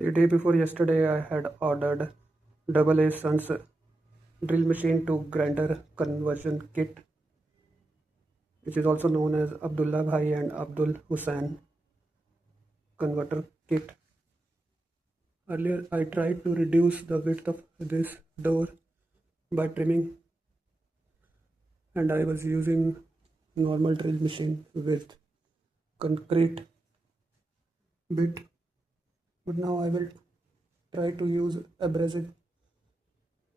The day before yesterday, I had ordered double A Sons drill machine to grinder conversion kit, which is also known as Abdullah Bhai and Abdul Hussain converter kit. Earlier, I tried to reduce the width of this door by trimming, and I was using normal drill machine with concrete bit, but now I will try to use abrasive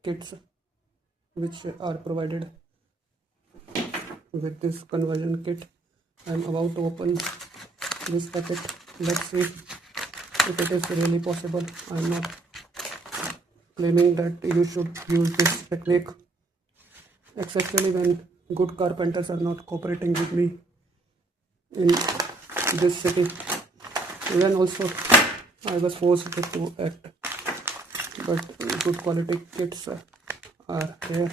kits which are provided with this conversion kit. I'm about to open this packet. Let's see if it is really possible. I'm not claiming that you should use this technique, especially when good carpenters are not cooperating with me in this city. Even also I was forced to act, but good quality kits are here.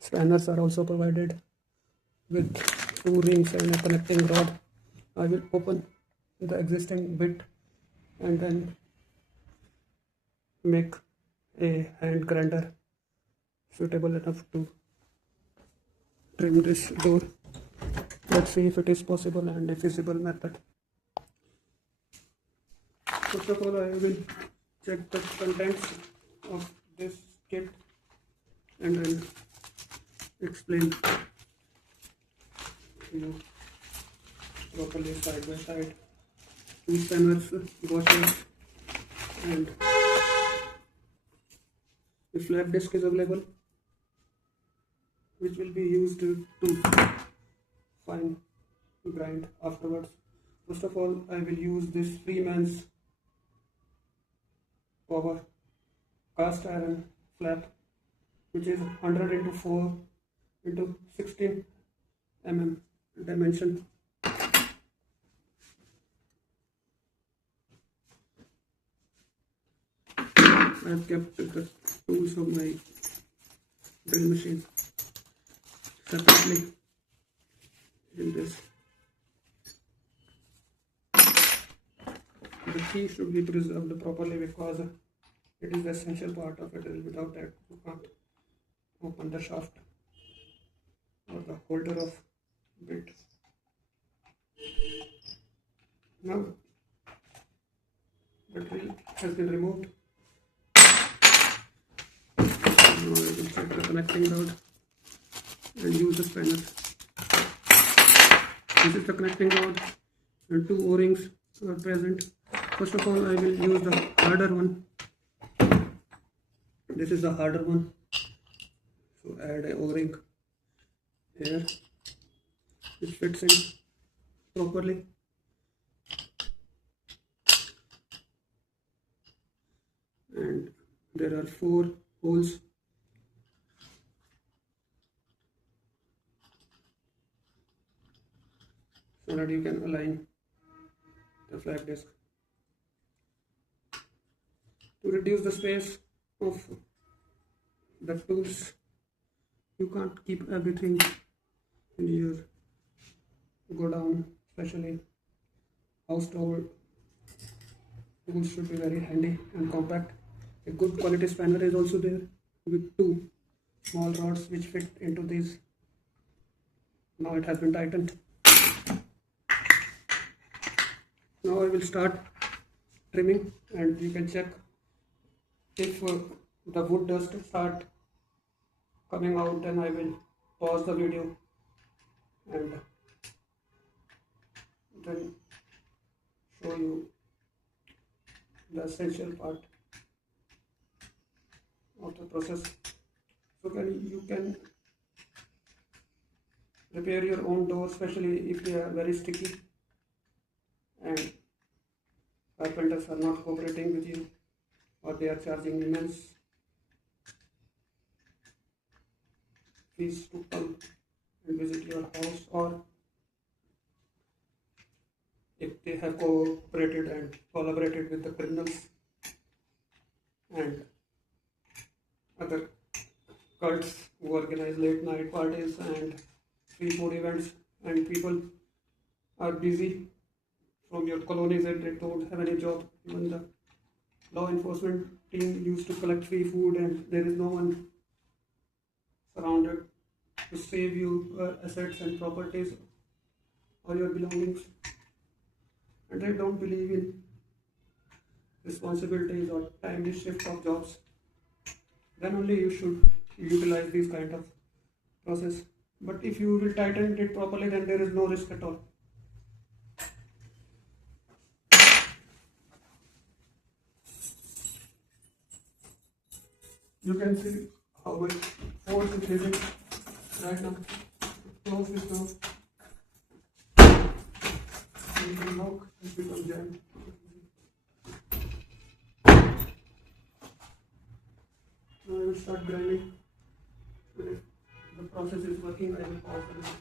Spanners are also provided with 2 rings and a connecting rod. I will open the existing bit and then make a hand grinder suitable enough to trim this door. Let's see if it is possible and a feasible method. First of all, I will check the contents of this kit and then explain properly side by side. 2 spanners, washers, and a flap disc is available, which will be used to fine grind afterwards. First of all, I will use this Freeman's power cast iron flap, which is 100 into 4 into 16 mm dimension. I have kept the tools of my drill machine separately in this. The key should be preserved properly because it is the essential part of it. Without that, you can't open the shaft or the holder of bit. Now the drill has been removed. Now I will check the connecting rod and use the spanner. This is the connecting rod and 2 O-rings are present. First of all, I will use the harder one. This is the harder one. So add a O-ring here, which fits in properly. And there are 4 holes. So that you can align the flap disc. To reduce the space of the tools, you can't keep everything in your go down, especially house tool tools should be very handy and compact. A good quality spanner is also there with 2 small rods which fit into these. Now it has been tightened. Now I will start trimming, and you can check if the wood dust start coming out, then I will pause the video and then show you the essential part of the process. So you can repair your own door, especially if they are very sticky and carpenters are not cooperating with you, or they are charging immense fees to come and visit your house, or if they have cooperated and collaborated with the criminals and other cults who organize late night parties and free food events, and people are busy from your colonies and they don't have any job. Even the law enforcement team used to collect free food and there is no one surrounded to save you assets and properties or your belongings, and they don't believe in responsibilities or timely shift of jobs, then only you should utilize these kind of process. But if you will tighten it properly, then there is no risk at all. You can see how much force is using right now. Close this now. You can lock and become jammed. Now I will start grinding. If the process is working, I will pause the video.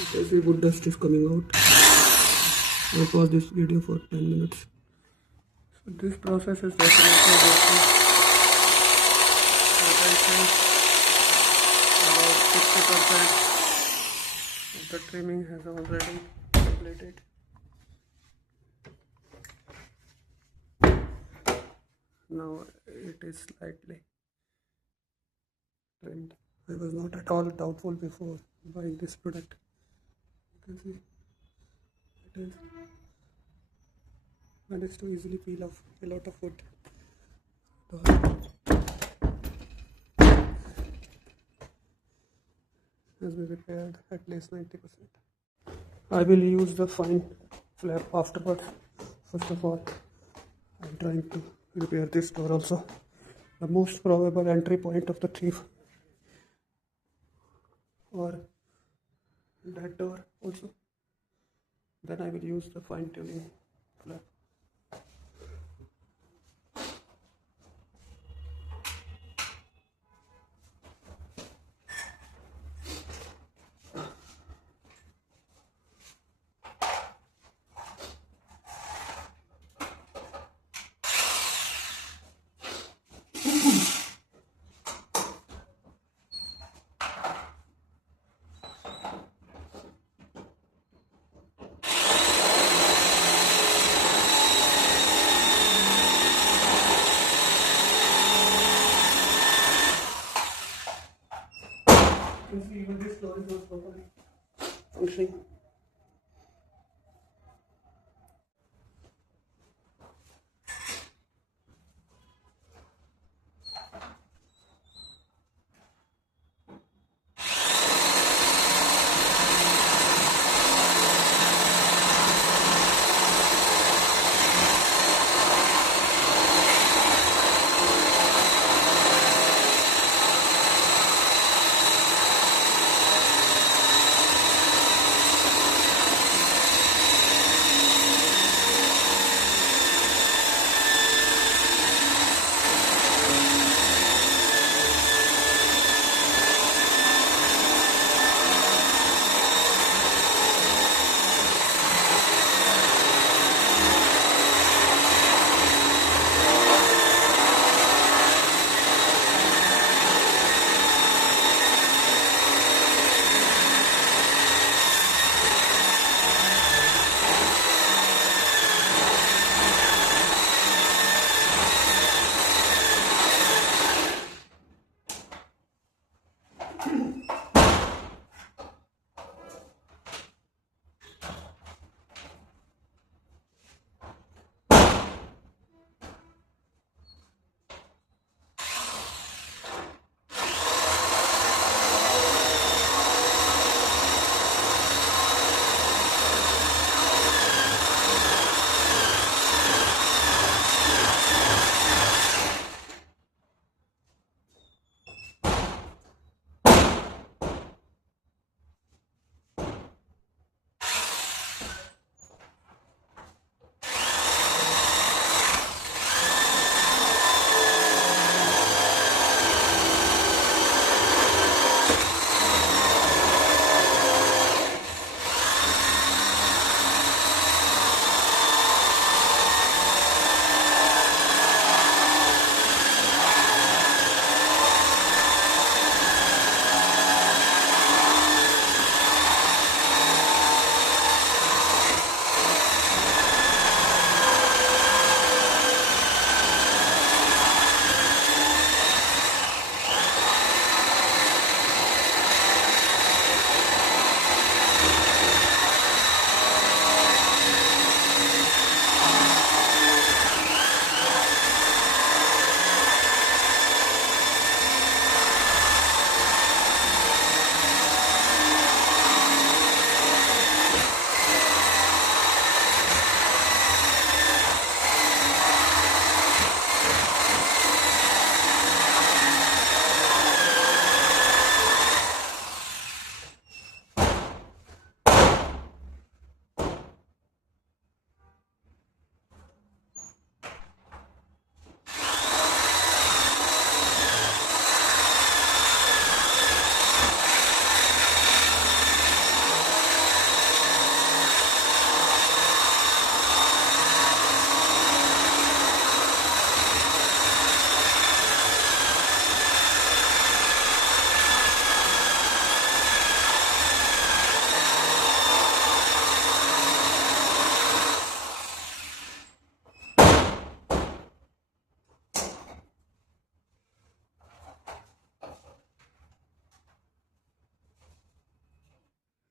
You can see wood dust is coming out. I'll pause this video for 10 minutes. So this process is definitely working. I can say about 60% of the trimming has already completed. Now it is slightly trimmed. I was not at all doubtful before buying this product. You can see it is managed to easily peel off a lot of wood. Has been repaired at least 90%. I will use the fine flap afterwards. First of all, I'm trying to repair this door also. The most probable entry point of the thief, or that door also. Then I will use the fine tuning flap. You see, even this door is not properly functioning.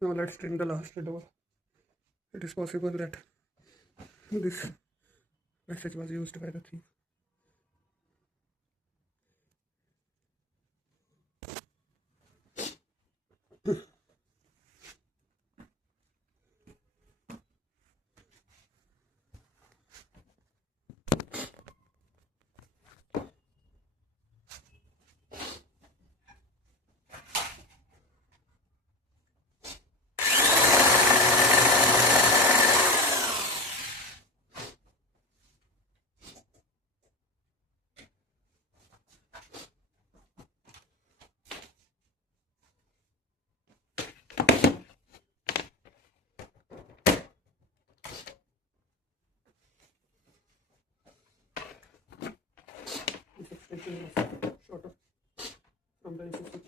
Now let's trim the last door. It is possible that this passage was used by the thief. This extension was shorter from the AC switch.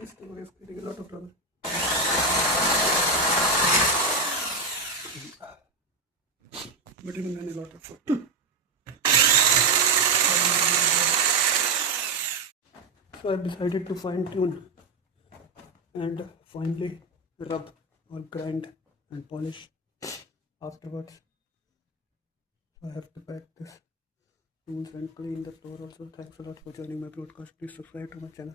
This thing is creating a lot of trouble. But even then, a lot of effort. So I've decided to fine tune and finally rub or grind and polish afterwards. So I have to pack this tools and clean the floor also. Thanks a lot for joining my broadcast. Please subscribe to my channel.